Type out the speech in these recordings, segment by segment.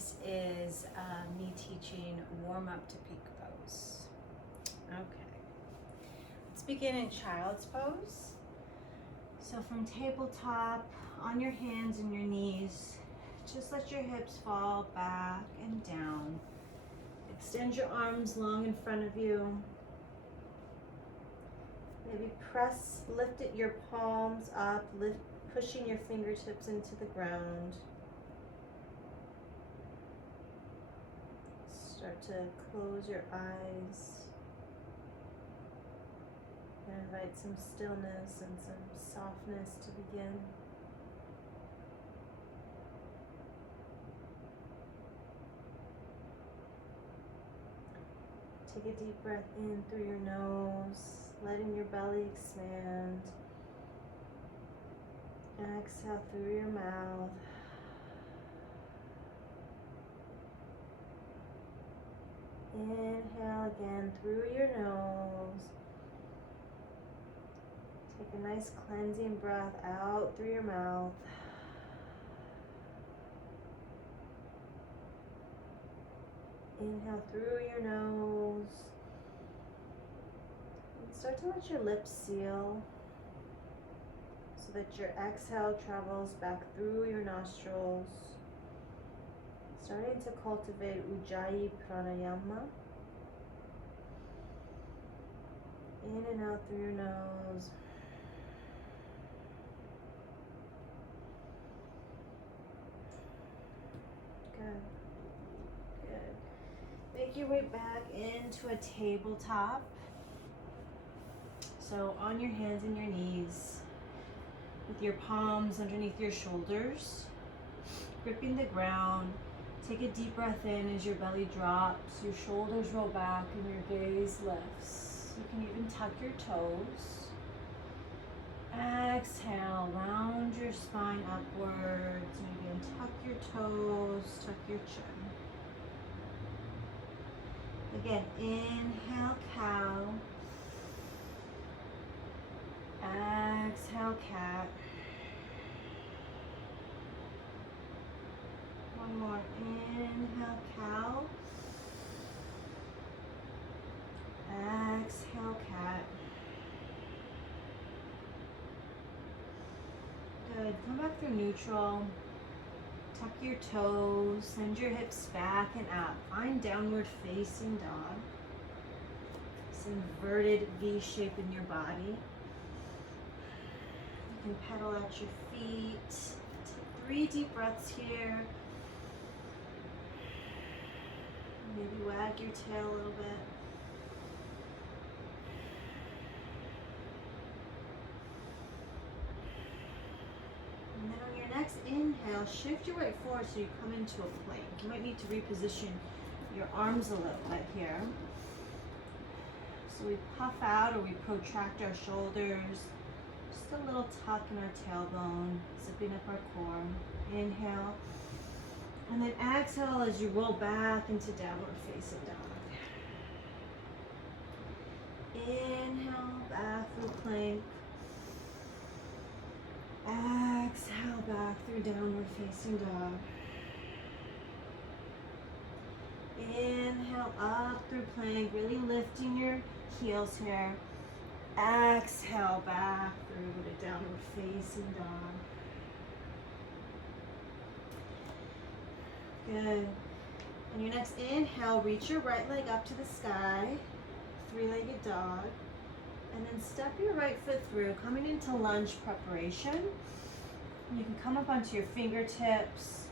this is me teaching warm up to peak pose. Okay, let's begin in child's pose. So from tabletop, on your hands and your knees, just let your hips fall back and down. Extend your arms long in front of you. Maybe lift your palms up, pushing your fingertips into the ground. Start to close your eyes and invite some stillness and some softness to begin. Take a deep breath in through your nose, letting your belly expand. Exhale through your mouth. Inhale again through your nose. Take a nice cleansing breath out through your mouth. Inhale through your nose. And start to let your lips seal so that your exhale travels back through your nostrils. Starting to cultivate Ujjayi Pranayama. In and out through your nose. Good. Make your way back into a tabletop. So on your hands and your knees, with your palms underneath your shoulders, gripping the ground. Take a deep breath in as your belly drops, your shoulders roll back and your gaze lifts. You can even tuck your toes. Exhale, round your spine upwards, and again tuck your toes, tuck your chin. Again, inhale, cow. Exhale, cat. One more, inhale, cow. Exhale, cat. Good, come back through neutral. Tuck your toes, send your hips back and out. Find downward facing dog. This inverted V shape in your body. You can pedal out your feet. Take 3 deep breaths here. Maybe wag your tail a little bit. And then on your next inhale, shift your weight forward so you come into a plank. You might need to reposition your arms a little bit here. So we puff out or we protract our shoulders. Just a little tuck in our tailbone, zipping up our core. Inhale. And then exhale as you roll back into downward facing dog. Inhale, back through plank. Exhale back through downward facing dog. Inhale up through plank, really lifting your heels here. Exhale back through to downward facing dog. Good. On your next inhale, reach your right leg up to the sky, 3-legged dog. And then step your right foot through, coming into lunge preparation. You can come up onto your fingertips,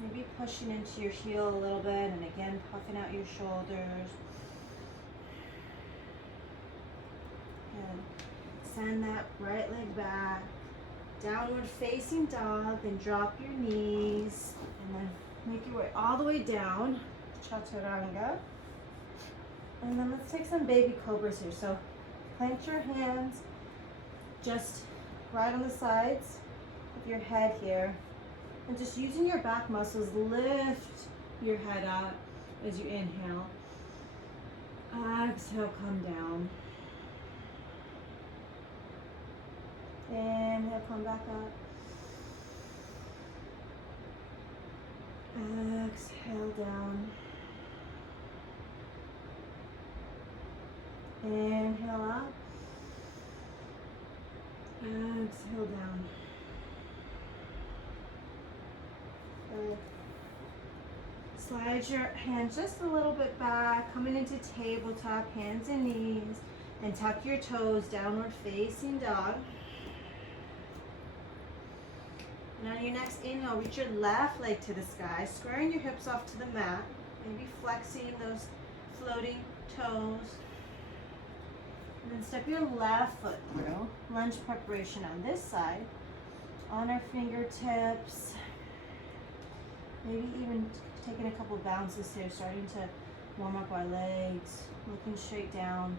maybe pushing into your heel a little bit, and again, puffing out your shoulders. Good. Send that right leg back, downward facing dog, then drop your knees, and then make your way all the way down, Chaturanga. And then let's take some baby cobras here. So plant your hands just right on the sides of your head here. And just using your back muscles, lift your head up as you inhale. Exhale, come down. Inhale, come back up. Exhale down. Inhale up. Exhale down. Good. Slide your hands just a little bit back, coming into tabletop, hands and knees, and tuck your toes, downward facing dog. And on your next inhale, reach your left leg to the sky, squaring your hips off to the mat, maybe flexing those floating toes. And then step your left foot through. Lunge preparation on this side. On our fingertips. Maybe even taking a couple bounces here, starting to warm up our legs, looking straight down.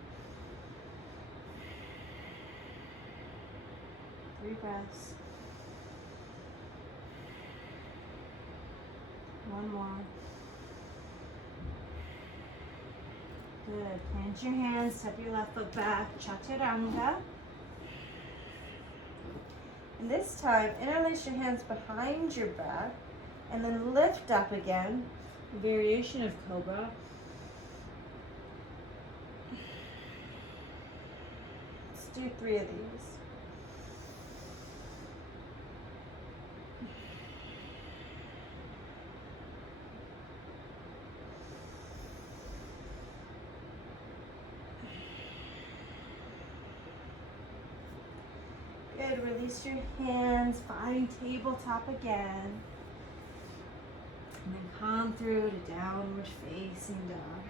3 breaths. 1 more. Good. Plant your hands, step your left foot back, Chaturanga. And this time, interlace your hands behind your back and then lift up again. Variation of Cobra. Let's do 3 of these. Good, release your hands, find tabletop again. And then come through to downward facing dog.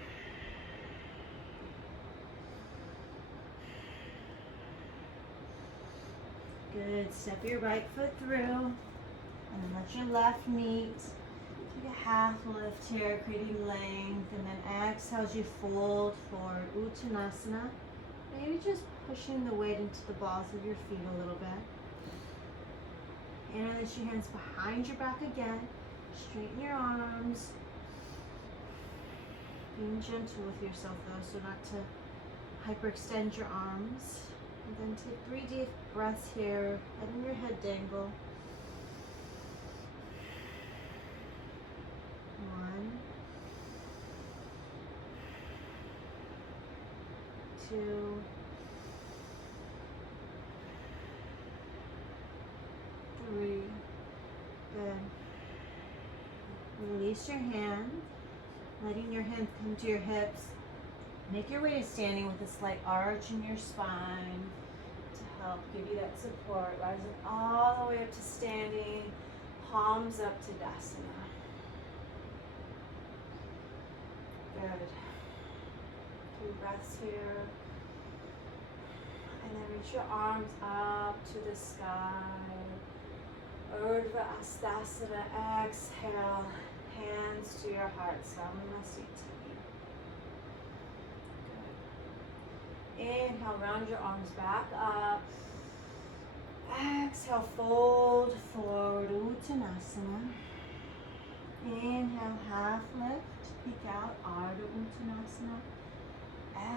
Good, step your right foot through, and then let your left meet. Take a half lift here, creating length, and then exhale as you fold forward, Uttanasana. Maybe just pushing the weight into the balls of your feet a little bit. Interlace your hands behind your back again. Straighten your arms. Being gentle with yourself though, so not to hyperextend your arms. And then take 3 deep breaths here, letting your head dangle. 1, 2, 3. Good. Release your hand, letting your hands come to your hips. Make your way to standing with a slight arch in your spine to help give you that support. Rising all the way up to standing, palms up to Dasana. Good. 2 breaths here. And then reach your arms up to the sky. Urdhva Hastasana. Exhale. Hands to your heart. Samanasiti. Good. Inhale, round your arms back up. Exhale, fold forward, Uttanasana. Inhale, half lift, peek out, Ardha Uttanasana.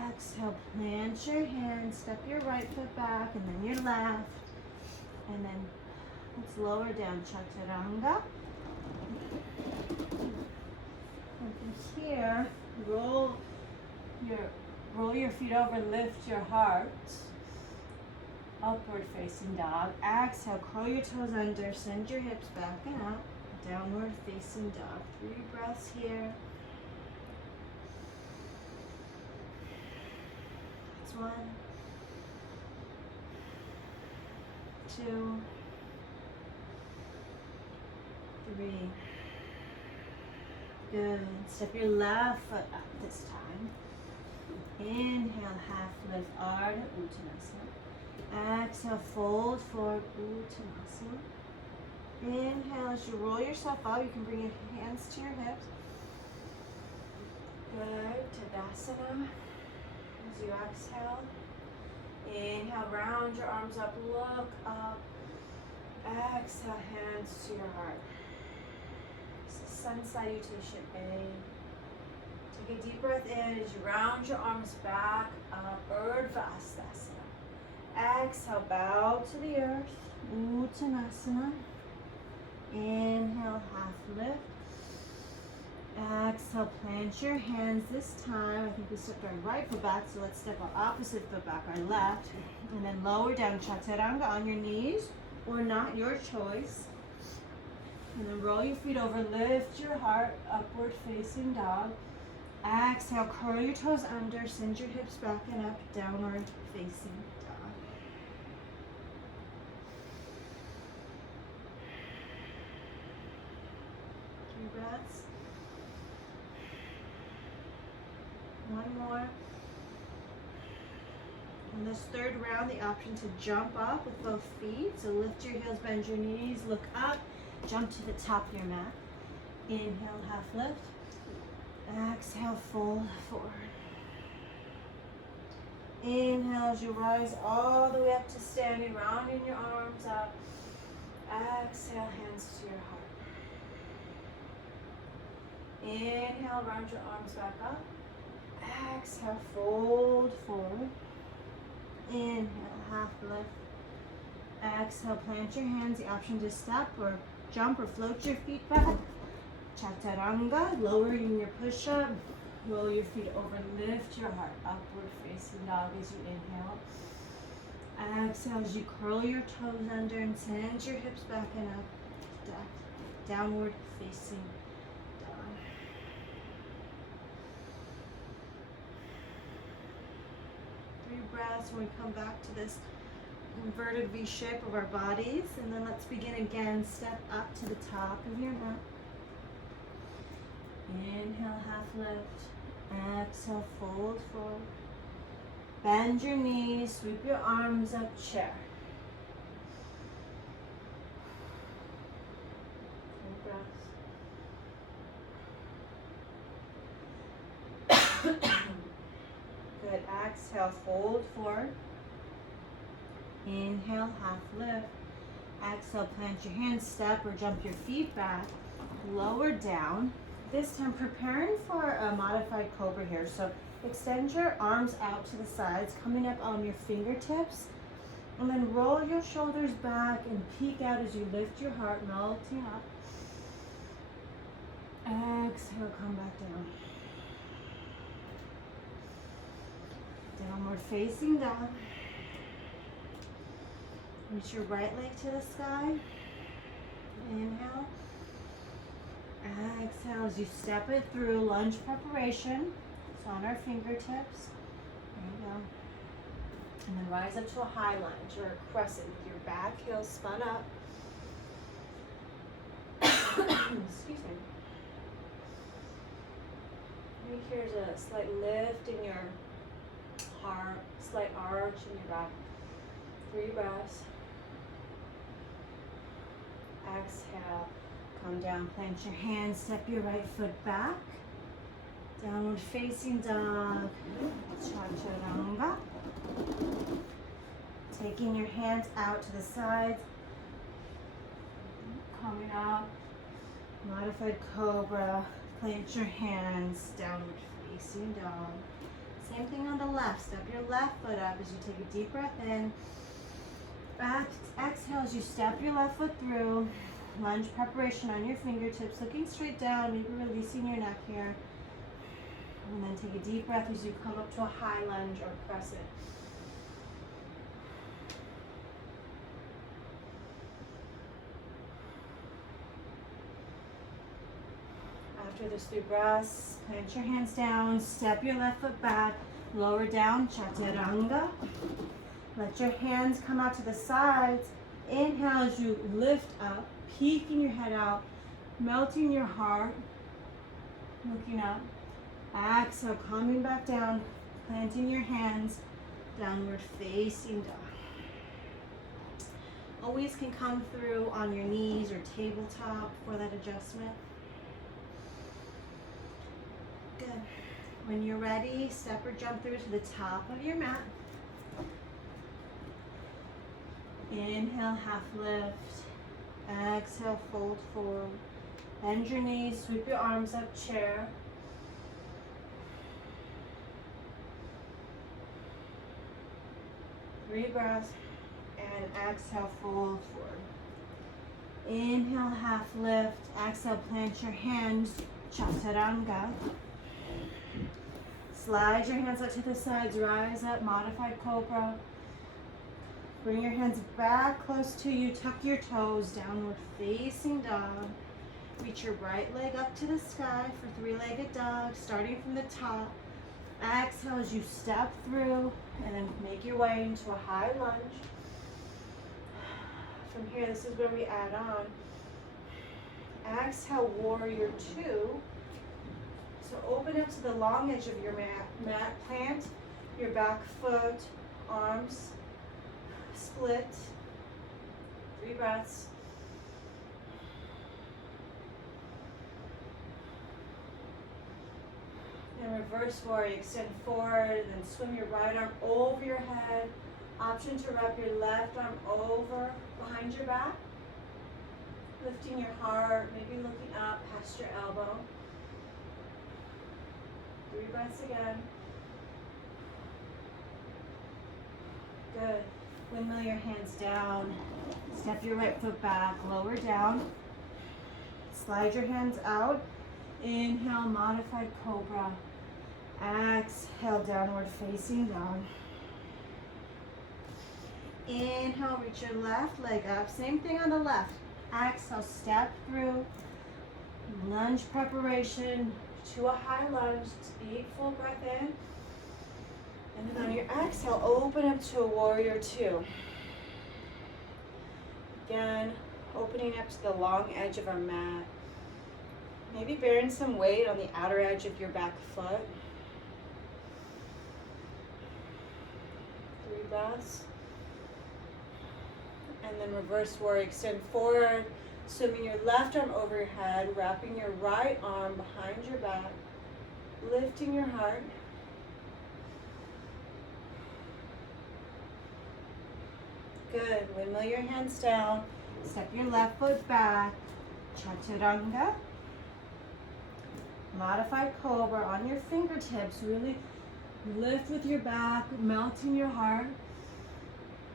Exhale, plant your hands, step your right foot back, and then your left. And then let's lower down, Chaturanga. And from here, roll your feet over, lift your heart. Upward facing dog. Exhale, curl your toes under, send your hips back and out. Downward facing dog. 3 breaths here. That's 1, 2, 3. Good. Step your left foot up this time. Inhale, half lift, Ardha Uttanasana. Exhale, fold forward, Uttanasana. Inhale, as you roll yourself out, you can bring your hands to your hips. Good, Tadasana. As you exhale, inhale, round your arms up, look up. Exhale, hands to your heart. It's a sun salutation, A. Take a deep breath in as you round your arms back up, Urdhva Hastasana. Exhale, bow to the earth, Uttanasana. Inhale, half lift. Exhale, plant your hands this time. I think we stepped our right foot back, so let's step our opposite foot back, our left. And then lower down, chaturanga on your knees, or not, your choice. And then roll your feet over, lift your heart, upward facing dog. Exhale, curl your toes under, send your hips back and up, downward facing dog. Three breaths. One more. In this third round, the option to jump up with both feet. So lift your heels, bend your knees, look up, jump to the top of your mat. Inhale, half lift. Exhale, fold forward. Inhale as you rise all the way up to standing, rounding your arms up. Exhale, hands to your heart. Inhale, round your arms back up. Exhale, fold forward. Inhale, half lift. Exhale, plant your hands. The option to step or jump or float your feet back. Chaturanga, lowering your push-up. Roll your feet over, lift your heart, upward facing dog as you inhale. Exhale as you curl your toes under and send your hips back and up. Downward facing dog. Three breaths when we come back to this inverted V shape of our bodies. And then let's begin again. Step up to the top of your mat. Inhale, half lift. Exhale, fold forward. Bend your knees, sweep your arms up, chair. Deep breaths. Good. Exhale, fold forward. Inhale, half lift. Exhale, plant your hands, step or jump your feet back. Lower down. This time preparing for a modified cobra here. So extend your arms out to the sides, coming up on your fingertips. And then roll your shoulders back and peek out as you lift your heart, melting up. Exhale, come back down. Downward facing dog. Reach your right leg to the sky. Inhale. Exhale as you step it through, lunge preparation. It's on our fingertips. There you go. And then rise up to a high lunge or a crescent with your back heel spun up. Excuse me. Maybe here's a slight lift in your heart, slight arch in your back. 3 breaths. Exhale. Come down, plant your hands, step your right foot back. Downward facing dog. Chaturanga. Taking your hands out to the sides. Coming up. Modified cobra. Plant your hands, downward facing dog. Same thing on the left. Step your left foot up as you take a deep breath in. Back, exhale as you step your left foot through. Lunge preparation on your fingertips, looking straight down, maybe releasing your neck here. And then take a deep breath as you come up to a high lunge or crescent. After those 3 breaths, plant your hands down, step your left foot back, lower down, chaturanga. Let your hands come out to the sides. Inhale as you lift up, peeking your head out, melting your heart, looking up. Exhale, coming back down, planting your hands, downward facing dog. Always can come through on your knees or tabletop for that adjustment. Good. When you're ready, step or jump through to the top of your mat. Inhale, half lift. Exhale, fold forward. Bend your knees, sweep your arms up, chair. Three breaths, and exhale, fold forward. Inhale, half lift. Exhale, plant your hands, Chaturanga. Slide your hands out to the sides, rise up, modified cobra. Bring your hands back close to you, tuck your toes, downward facing dog. Reach your right leg up to the sky for three-legged dog, starting from the top. Exhale as you step through, and then make your way into a high lunge. From here, this is where we add on. Exhale, warrior two. So open up to the long edge of your mat. Plant your back foot, arms split. 3 breaths. And reverse warrior, extend forward, then swim your right arm over your head. Option to wrap your left arm over behind your back. Lifting your heart, maybe looking up past your elbow. 3 breaths again. Good. Windmill your hands down. Step your right foot back, lower down. Slide your hands out. Inhale, modified cobra. Exhale, downward facing dog. Inhale, reach your left leg up. Same thing on the left. Exhale, step through. Lunge preparation to a high lunge. Deep, full breath in. And then on your exhale, open up to a warrior two. Again, opening up to the long edge of our mat. Maybe bearing some weight on the outer edge of your back foot. 3 breaths. And then reverse warrior, extend forward, swimming your left arm over your head, wrapping your right arm behind your back, lifting your heart. Good. Windmill your hands down. Step your left foot back. Chaturanga. Modified cobra on your fingertips. Really lift with your back, melting your heart.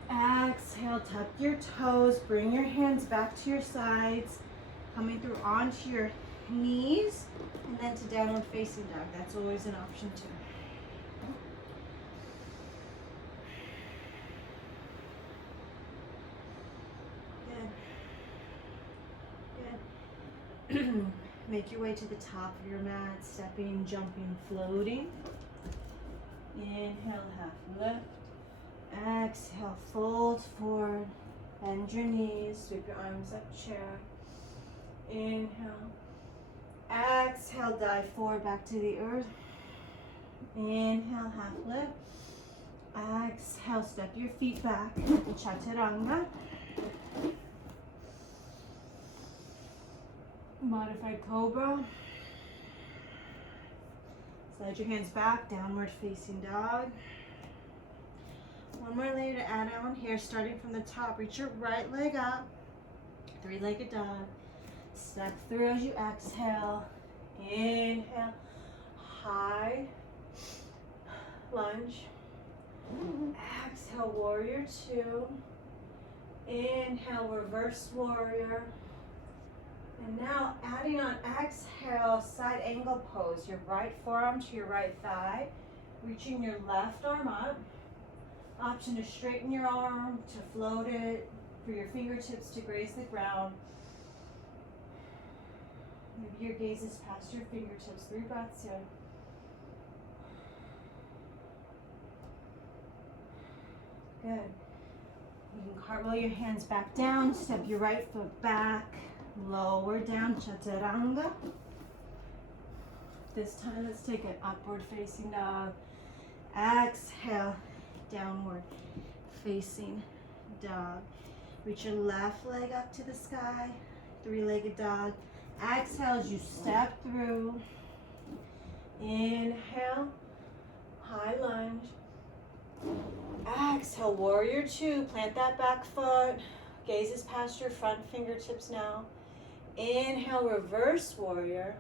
Exhale, tuck your toes. Bring your hands back to your sides. Coming through onto your knees. And then to downward facing dog. That's always an option too. Make your way to the top of your mat, stepping, jumping, floating. Inhale, half lift. Exhale, fold forward. Bend your knees, sweep your arms up, chair. Inhale. Exhale, dive forward back to the earth. Inhale, half lift. Exhale, step your feet back. Chaturanga. Modified cobra. Slide your hands back, downward facing dog. One more layer to add on here, starting from the top. Reach your right leg up, 3-legged dog. Step through as you exhale. Inhale, high lunge. Exhale, warrior two. Inhale, reverse warrior. And now adding on exhale, side angle pose. Your right forearm to your right thigh. Reaching your left arm up. Option to straighten your arm, to float it, for your fingertips to graze the ground. Maybe your gaze is past your fingertips. 3 breaths here. Good. You can cartwheel your hands back down, step your right foot back. Lower down, chaturanga. This time, let's take an upward facing dog. Exhale, downward facing dog. Reach your left leg up to the sky, 3-legged dog. Exhale as you step through. Inhale, high lunge. Exhale, warrior two. Plant that back foot. Gaze is past your front fingertips now. Inhale, reverse warrior.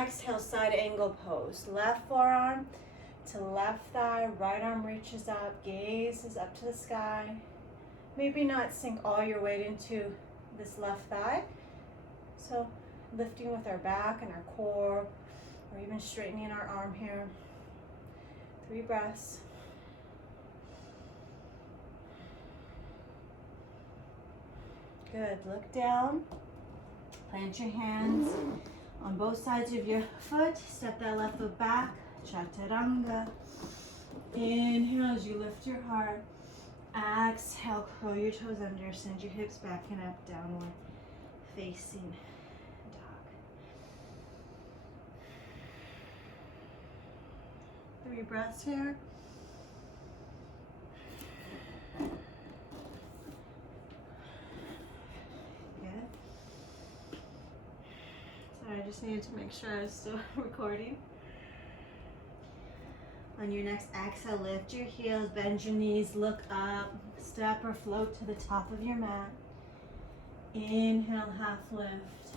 Exhale, side angle pose. Left forearm to left thigh, right arm reaches up, gaze is up to the sky. Maybe not sink all your weight into this left thigh. So lifting with our back and our core, or even straightening our arm here. 3 breaths. Good. Look down. Plant your hands on both sides of your foot. Step that left foot back. Chaturanga. Inhale as you lift your heart. Exhale, curl your toes under. Send your hips back and up, downward facing dog. 3 breaths here. I just needed to make sure I was still recording. On your next exhale, lift your heels, bend your knees, look up, step or float to the top of your mat. Inhale, half lift.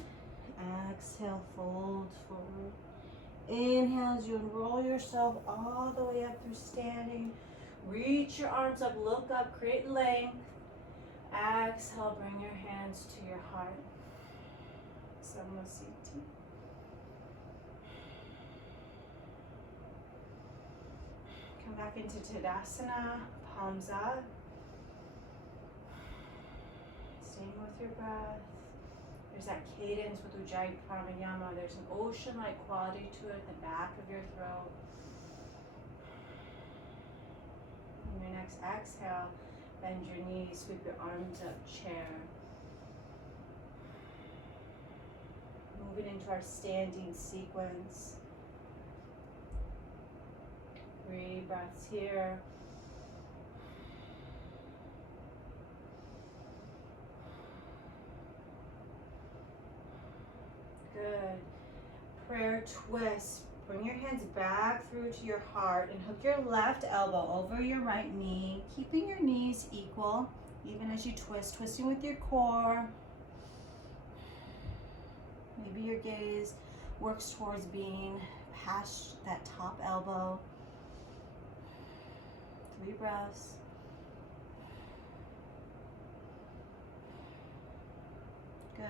Exhale, fold forward. Inhale as you unroll yourself all the way up through standing. Reach your arms up, look up, create length. Exhale, bring your hands to your heart. Samasthiti. Come back into Tadasana, palms up. Staying with your breath. There's that cadence with Ujjayi Pranayama. There's an ocean-like quality to it at the back of your throat. On your next exhale, bend your knees, sweep your arms up, chair. Moving into our standing sequence. 3 breaths here. Good. Prayer twist. Bring your hands back through to your heart and hook your left elbow over your right knee, keeping your knees equal, even as you twist, twisting with your core. Maybe your gaze works towards being past that top elbow. 3 breaths. Good.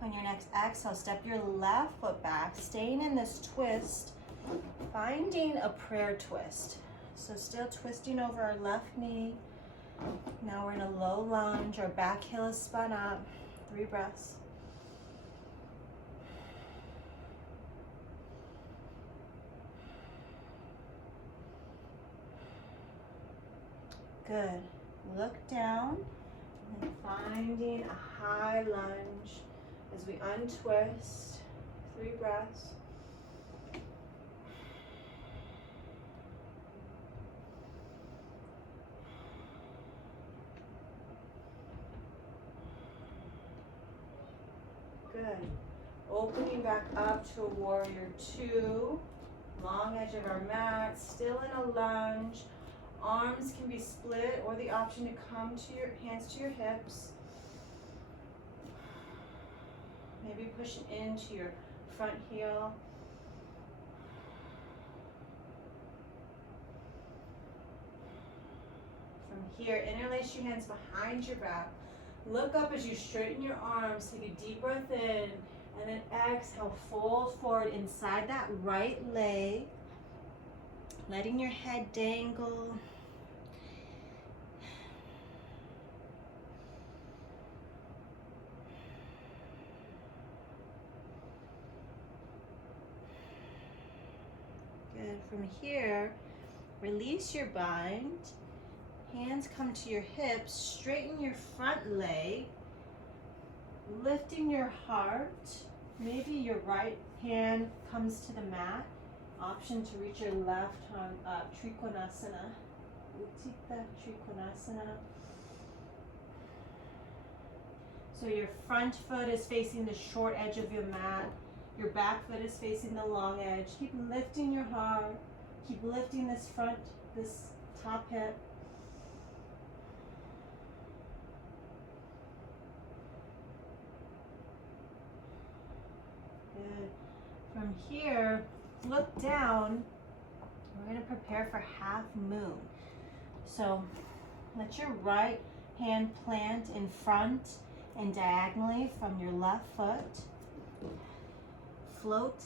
On your next exhale, step your left foot back, staying in this twist, finding a prayer twist. So still twisting over our left knee. Now we're in a low lunge. Our back heel is spun up. 3 breaths. Good. Look down and finding a high lunge as we untwist. 3 breaths. Good. Opening back up to a warrior 2. Long edge of our mat, still in a lunge. Arms can be split or the option to come to your hands to your hips. Maybe pushing into your front heel. From here, interlace your hands behind your back. Look up as you straighten your arms. Take a deep breath in and then exhale, fold forward inside that right leg. Letting your head dangle. Good. From here, release your bind. Hands come to your hips. Straighten your front leg. Lifting your heart. Maybe your right hand comes to the mat. Option to reach your left on Trikonasana. Utthita Trikonasana. So your front foot is facing the short edge of your mat. Your back foot is facing the long edge. Keep lifting your heart. Keep lifting this top hip. Good. From here, look down. We're going to prepare for half moon. So let your right hand plant in front and diagonally from your left foot. Float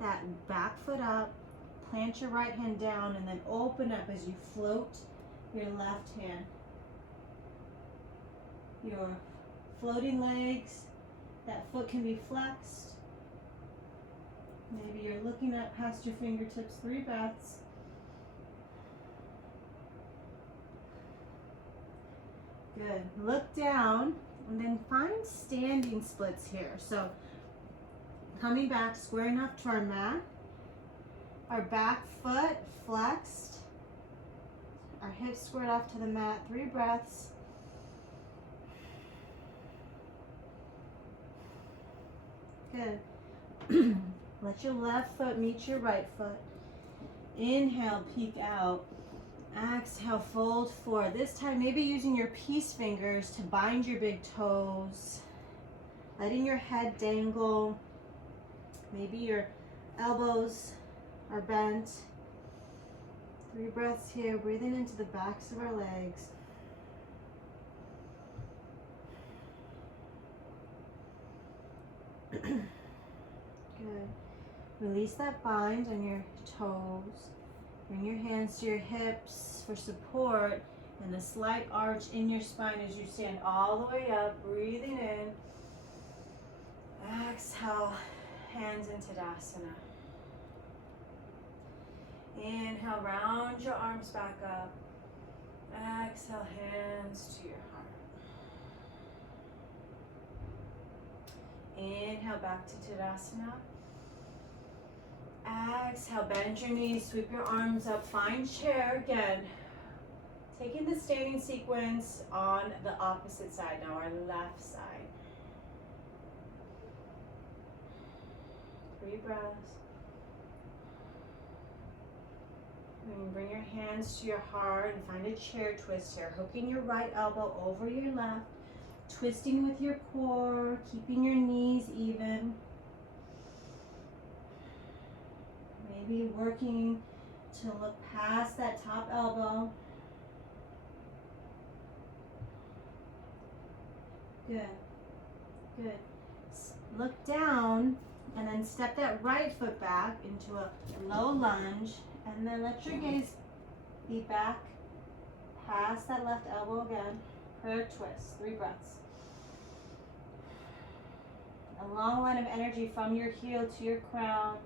that back foot up, plant your right hand down, and then open up as you float your left hand. Your floating legs, that foot can be flexed. Maybe you're looking up past your fingertips, 3 breaths. Good. Look down and then find standing splits here. So coming back, squaring off to our mat, our back foot flexed, our hips squared off to the mat, 3 breaths. Good. Let your left foot meet your right foot. Inhale, peek out. Exhale, fold forward. This time, maybe using your peace fingers to bind your big toes. Letting your head dangle. Maybe your elbows are bent. 3 breaths here, breathing into the backs of our legs. Good. Release that bind on your toes. Bring your hands to your hips for support and a slight arch in your spine as you stand all the way up, breathing in. Exhale, hands into Tadasana. Inhale, round your arms back up. Exhale, hands to your heart. Inhale, back to Tadasana. Exhale, bend your knees, sweep your arms up, find chair again. Taking the standing sequence on the opposite side, now our left side. 3 breaths. And bring your hands to your heart and find a chair twist here, hooking your right elbow over your left, twisting with your core, keeping your knees even. Maybe working to look past that top elbow. Good. Good. Look down and then step that right foot back into a low lunge and then let your gaze be back past that left elbow again. Prayer twist. 3 breaths. A long line of energy from your heel to your crown.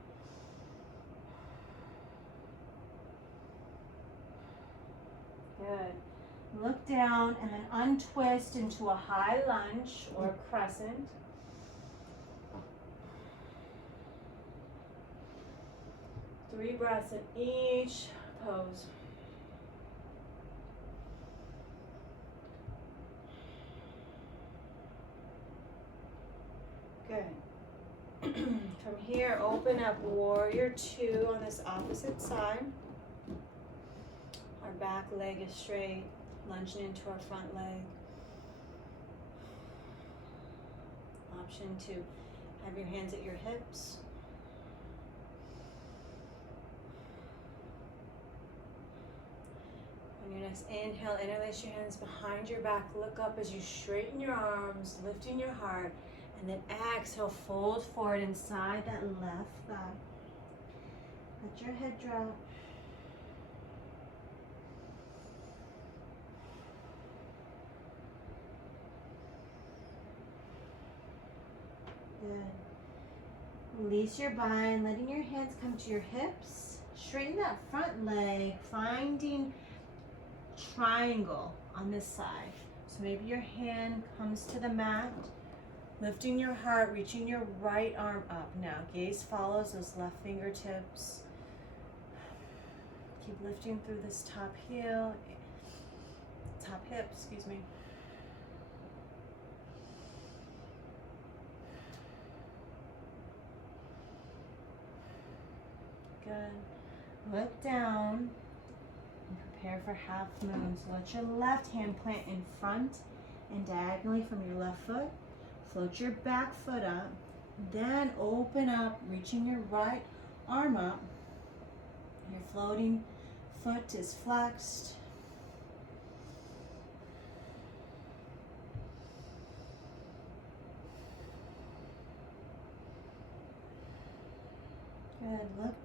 Good. Look down and then untwist into a high lunge or crescent. Three breaths in each pose. Good. From here, open up Warrior 2 on this opposite side. Our back leg is straight, lunging into our front leg. Option to have your hands at your hips. On your next inhale, interlace your hands behind your back. Look up as you straighten your arms, lifting your heart. And then exhale, fold forward inside that left thigh. Let your head drop. Good. Release your bind, letting your hands come to your hips. Straighten that front leg, finding triangle on this side. So maybe your hand comes to the mat, lifting your heart, reaching your right arm up. Now, gaze follows those left fingertips. Keep lifting through this top hip, excuse me. Good. Look down and prepare for half moon. So let your left hand plant in front and diagonally from your left foot. Float your back foot up. Then open up, reaching your right arm up. Your floating foot is flexed.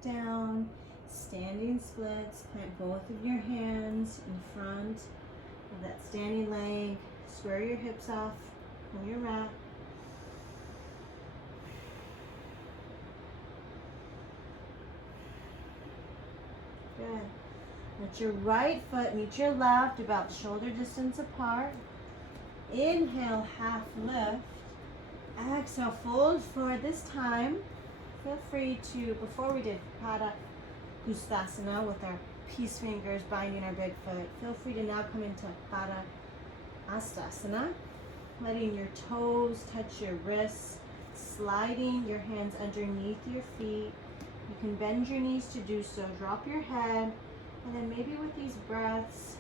down, standing splits. Plant both of your hands in front of that standing leg. Square your hips off from your mat. Good. Let your right foot meet your left about shoulder distance apart. Inhale, half lift. Exhale, fold forward this time. Feel free to, before we did Pada Gustasana with our peace fingers binding our big foot, feel free to now come into Pada Astasana, letting your toes touch your wrists, sliding your hands underneath your feet. You can bend your knees to do so, drop your head, and then maybe with these breaths,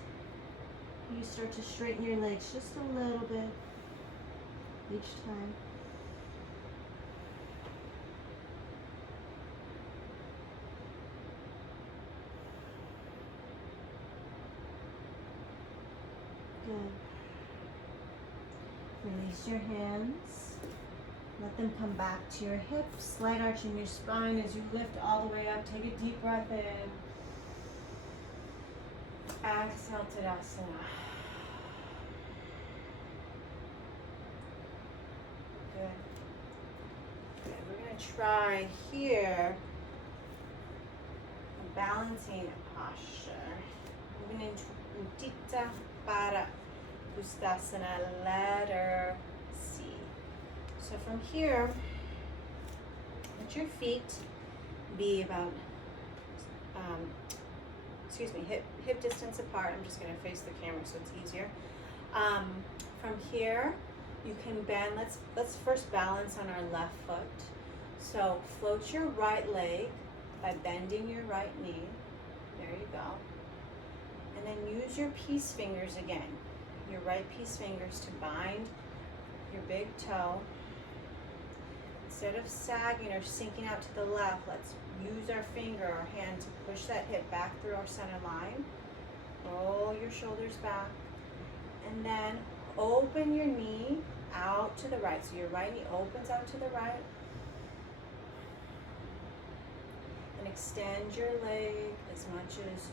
you start to straighten your legs just a little bit each time. Good. Release your hands. Let them come back to your hips. Slight arch in your spine as you lift all the way up. Take a deep breath in. Exhale, Tadasana. Good. Okay, we're going to try here a balancing posture. Moving into Utthita Pada Gustasana, letter C. So from here, let your feet be about, hip distance apart. I'm just going to face the camera so it's easier. From here, you can bend. Let's first balance on our left foot. So float your right leg by bending your right knee. There you go. And then use your peace fingers again. Your right peace fingers to bind your big toe. Instead of sagging or sinking out to the left, let's use our finger, our hand to push that hip back through our center line. Roll your shoulders back. And then open your knee out to the right. So your right knee opens out to the right. And extend your leg as much as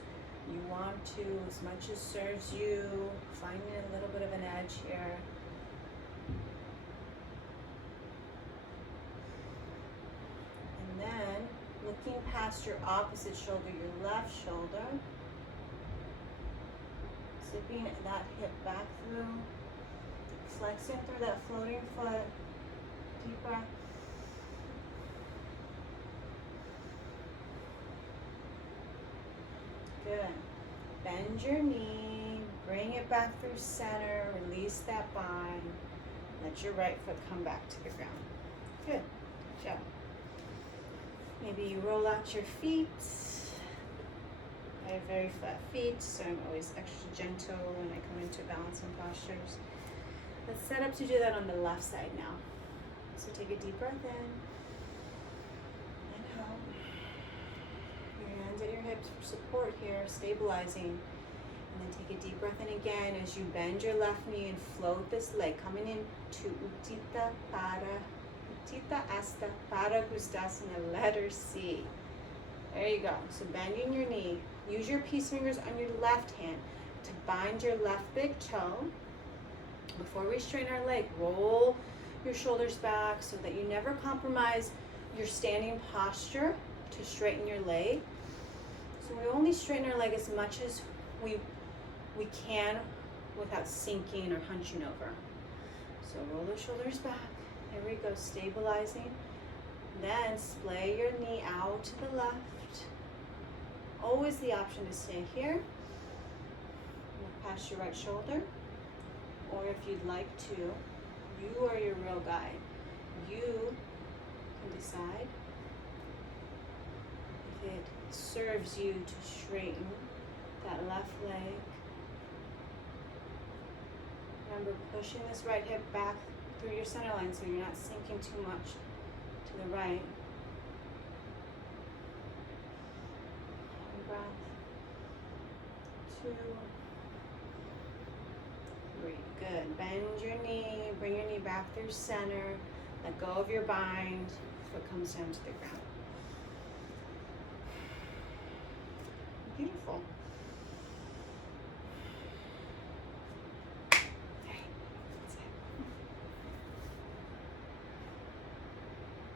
you want to, as much as serves you. Finding a little bit of an edge here. And then looking past your opposite shoulder, your left shoulder. Zipping that hip back through. Flexing through that floating foot. Deep breath. Good. Bend your knee, bring it back through center, release that bind. Let your right foot come back to the ground. Good. Good job. Maybe you roll out your feet. I have very flat feet, so I'm always extra gentle when I come into balancing postures. Let's set up to do that on the left side now. So take a deep breath in. And out. Your hands at your hips for support here, stabilizing. And then take a deep breath in again as you bend your left knee and float this leg, coming into Utthita Hasta Pada Gustasana, letter C. There you go. So bending your knee. Use your peace fingers on your left hand to bind your left big toe. Before we straighten our leg, roll your shoulders back so that you never compromise your standing posture to straighten your leg. So we only straighten our leg as much as we can without sinking or hunching over. So roll the shoulders back. There we go, stabilizing. Then splay your knee out to the left. Always the option to stay here. Look past your right shoulder. Or if you'd like to, you are your real guide. You can decide if it serves you to straighten that left leg. Remember, pushing this right hip back through your center line so you're not sinking too much to the right. One breath. 2, 3. Good. Bend your knee, bring your knee back through center. Let go of your bind. Foot comes down to the ground. beautiful.